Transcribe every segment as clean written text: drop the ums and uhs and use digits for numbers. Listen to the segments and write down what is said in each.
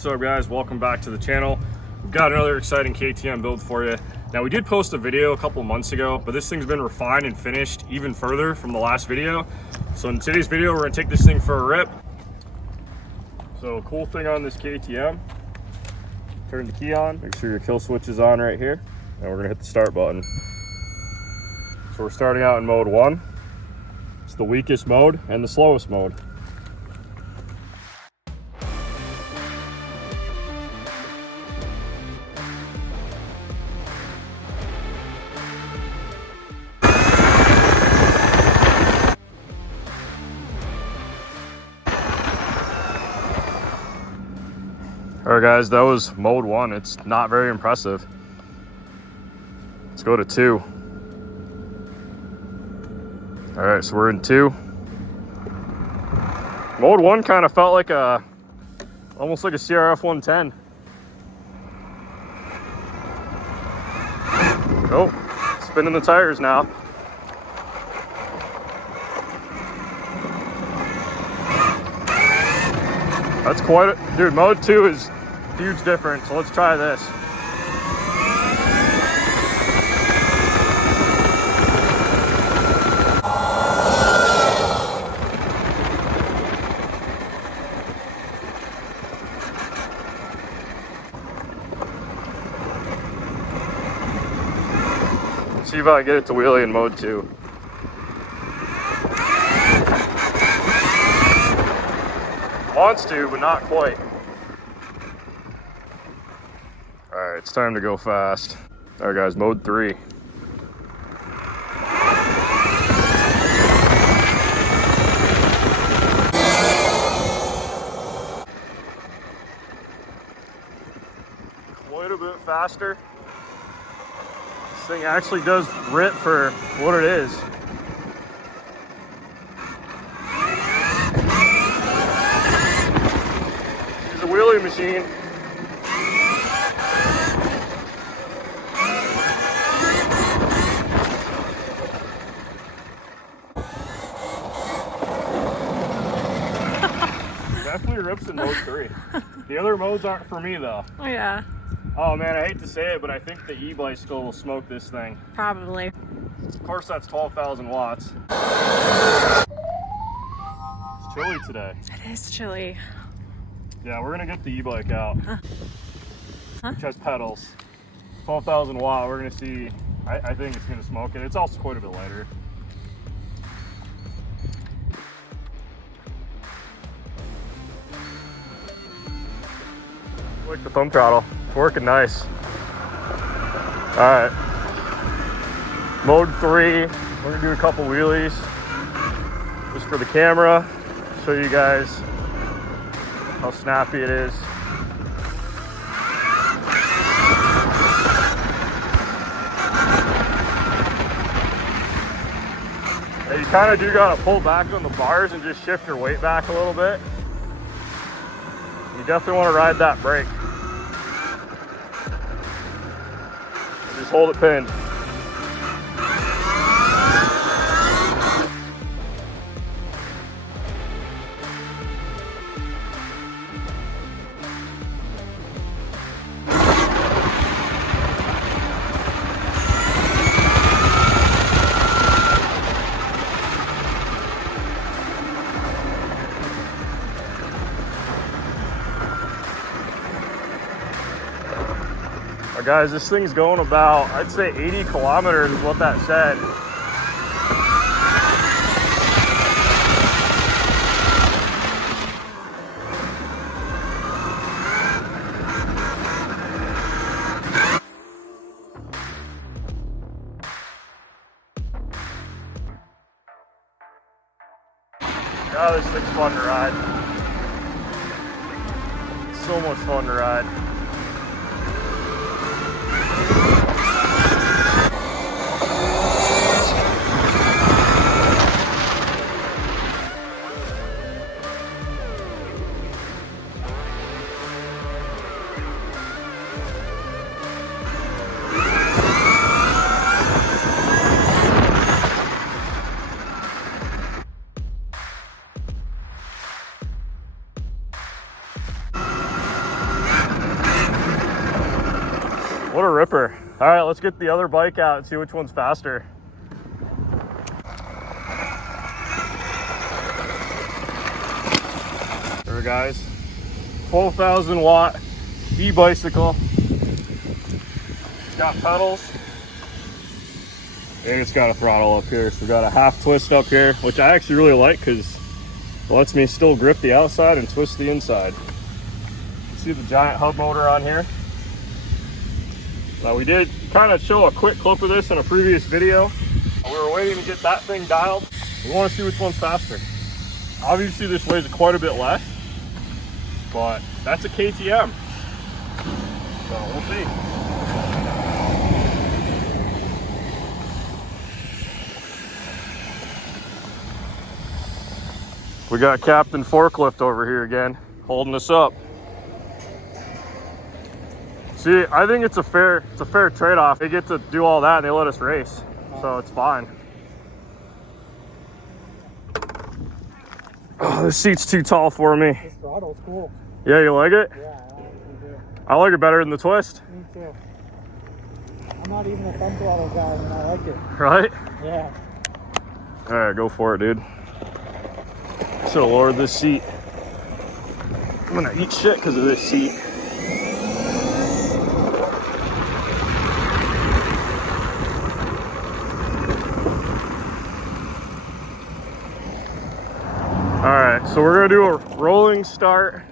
What's up guys, welcome back to the channel. We've got another exciting KTM build for you. Now we did post a video a couple months ago, but this thing's been refined and finished even further from the last video. So in today's video, we're gonna take this thing for a rip. So cool thing on this KTM, turn the key on, make sure your kill switch is on right here, and we're gonna hit the start button. So we're starting out in mode 1. It's the weakest mode and the slowest mode. All right guys, that was mode 1. It's not very impressive. Let's go to 2. All right, so we're in 2. Mode 1 kind of felt like almost like a CRF 110. Oh, spinning the tires now. That's quite a, dude, mode 2 is huge difference. So let's try this. Let's see if I can get it to wheelie in mode 2. Wants to, but not quite. All right, it's time to go fast. All right, guys, mode 3. Quite a bit faster. This thing actually does rip for what it is. It's a wheelie machine. Definitely rips in mode 3. The other modes aren't for me though. Oh yeah. Oh man, I hate to say it, but I think the e-bicycle will smoke this thing. Probably. Of course, that's 12,000 watts. It's chilly today. It is chilly. Yeah, we're gonna get the e-bike out. Which has pedals. 12,000 watt, we're gonna see. I think it's gonna smoke it. It's also quite a bit lighter. I like the thumb throttle. It's working nice. All right. Mode 3. We're gonna do a couple wheelies just for the camera. Show you guys how snappy it is. Yeah, you kind of do gotta pull back on the bars and just shift your weight back a little bit. You definitely want to ride that brake. Just hold it pinned. Guys, this thing's going about, I'd say 80 kilometers is what that said. God, this thing's fun to ride. It's so much fun to ride. What a ripper. All right, let's get the other bike out and see which one's faster. There, guys. 12,000 watt e-bicycle. It's got pedals. And it's got a throttle up here. So we got a half twist up here, which I actually really like because it lets me still grip the outside and twist the inside. See the giant hub motor on here. Now we did kind of show a quick clip of this in a previous video. We were waiting to get that thing dialed. We want to see which one's faster. Obviously this weighs quite a bit less, but that's a KTM. So we'll see. We got Captain Forklift over here again, holding us up. See, I think it's a fair trade-off. They get to do all that and they let us race, so it's fine. Oh, this seat's too tall for me. This throttle's cool. Yeah, you like it? Yeah, I actually do. I like it better than the twist. Me too. I'm not even a thumb throttle guy and I like it. Right? Yeah. All right, go for it, dude. Should have lowered this seat. I'm gonna eat shit because of this seat. All right, so we're gonna do a rolling start.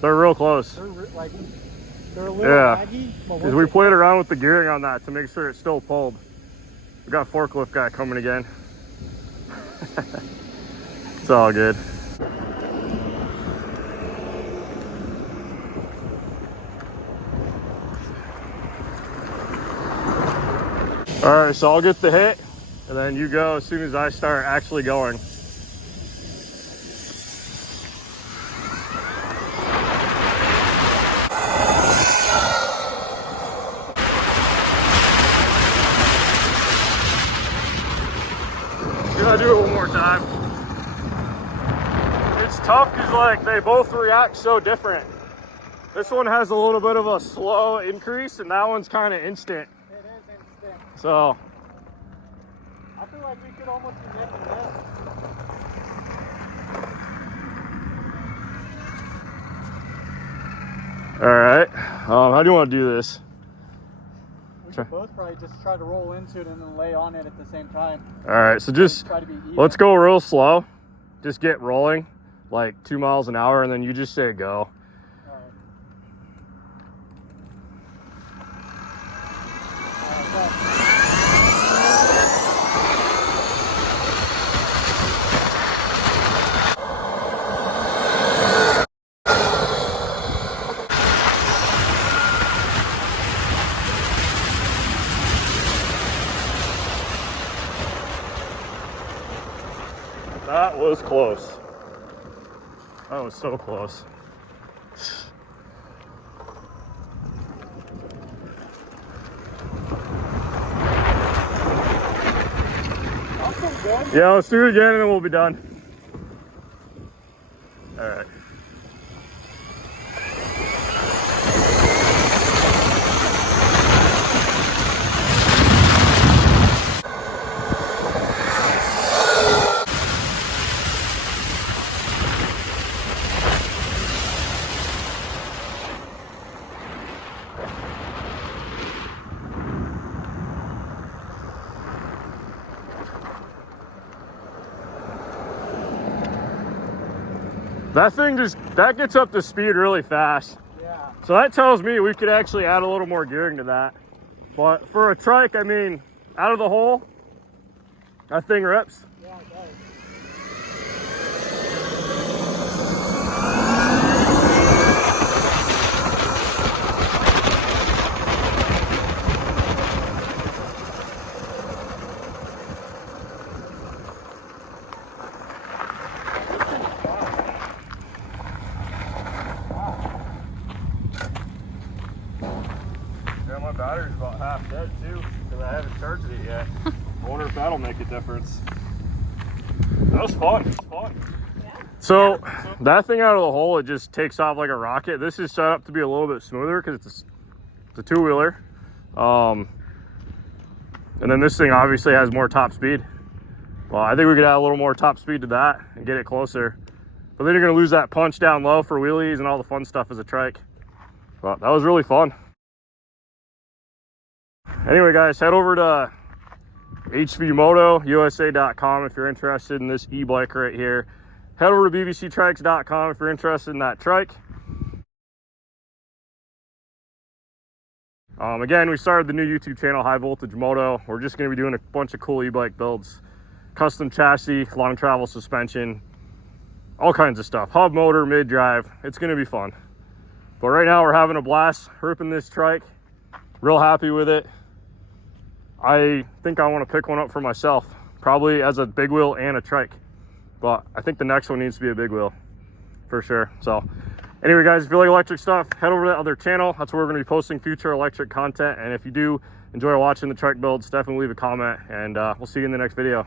They're real close. They're a little laggy, but because we played around with the gearing on that to make sure it still pulled. We got forklift guy coming again. It's all good. All right, so I'll get the hit and then you go as soon as I start actually going. I'll do it one more time. It's tough because like they both react so different. This one has a little bit of a slow increase and that one's kind of instant. It is instant. So I feel like we could almost be nip and nip. all right, how do you want to do this? We could both probably just try to roll into it and then lay on it at the same time. All right, so just try to be even. Let's go real slow. Just get rolling like 2 miles an hour and then you just say go. All right. That was close. That was so close. Yeah, let's do it again and then we'll be done. All right. That thing that gets up to speed really fast. Yeah. So that tells me we could actually add a little more gearing to that. But for a trike, I mean, out of the hole, that thing rips. Yeah, it does. Yeah, my battery's about half dead too, because I haven't charged it yet. I wonder if that'll make a difference. That was fun. It's fun. Yeah. So that thing out of the hole, it just takes off like a rocket. This is set up to be a little bit smoother because it's a two-wheeler. And then this thing obviously has more top speed. Well, I think we could add a little more top speed to that and get it closer. But then you're going to lose that punch down low for wheelies and all the fun stuff as a trike. Well, that was really fun. Anyway, guys, head over to hvmotousa.com if you're interested in this e-bike right here. Head over to bbctrikes.com if you're interested in that trike. Again, we started the new YouTube channel, High Voltage Moto. We're just going to be doing a bunch of cool e-bike builds. Custom chassis, long travel suspension, all kinds of stuff. Hub motor, mid-drive. It's going to be fun. But right now we're having a blast ripping this trike. Real happy with it. I think I want to pick one up for myself, probably as a big wheel and a trike. But I think the next one needs to be a big wheel for sure. So anyway, guys, if you like electric stuff, head over to that other channel. That's where we're going to be posting future electric content. And if you do enjoy watching the trike builds, definitely leave a comment, and we'll see you in the next video.